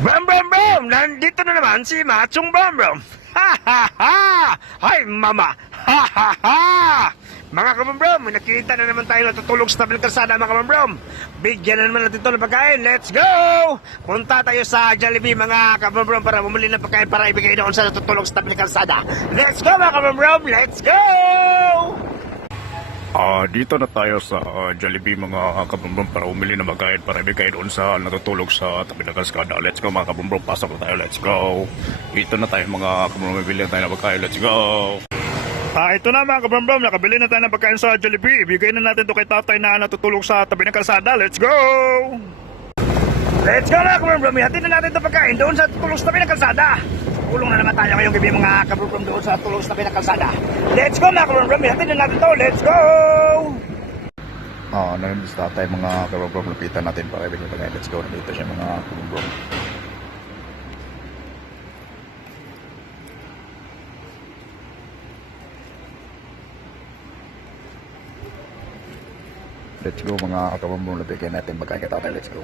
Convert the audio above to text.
Brum Brum Brum! Nandito na naman si Machong Brum Brum! Ha ha ha! Hay mama! Ha ha ha! Mga kabambrom, nakita na naman tayo natutulog sa tabi ng kalsada mga kabambrom. Bigyan na naman natin ito ng pagkain. Let's go! Punta tayo sa Jollibee mga kabambrom para bumili ng pagkain para ibigay doon sa natutulog sa tabi ng kalsada. Let's go mga kabambrom! Let's go! Ah, dito na tayo sa ah, Jollibee mga kabumbong para umili ng magkain para ibigay doon sa natutulog sa tabi ng kaskada. Let's go mga kabumbong, pasok na tayo, let's go. Dito na tayo mga kabumbong, bibili na tayo ng magkain, let's go. Ah, ito na mga kabumbong, nakabili na tayo ng pagkain sa Jollibee. Ibigay na natin to kay tatay na natutulog sa tabi ng kalsada, let's go. Let's go na kabambrom! Ihatid na natin ito pagkain doon sa tulog sa tabi ng kalsada. Tulong na naman tayo ngayong gabi mga kabambrom doon sa tulog sa tabi ng kalsada. Let's go na kabambrom! Ihatid na natin ito. Let's go! Ah, nandito sa tatay mga kabumbong, lapitan natin para ibigay pagkain, let's go. Nandito siya mga kabumbong. Let's go mga kabumbong, lapitan natin pagkain kay tatay, let's go.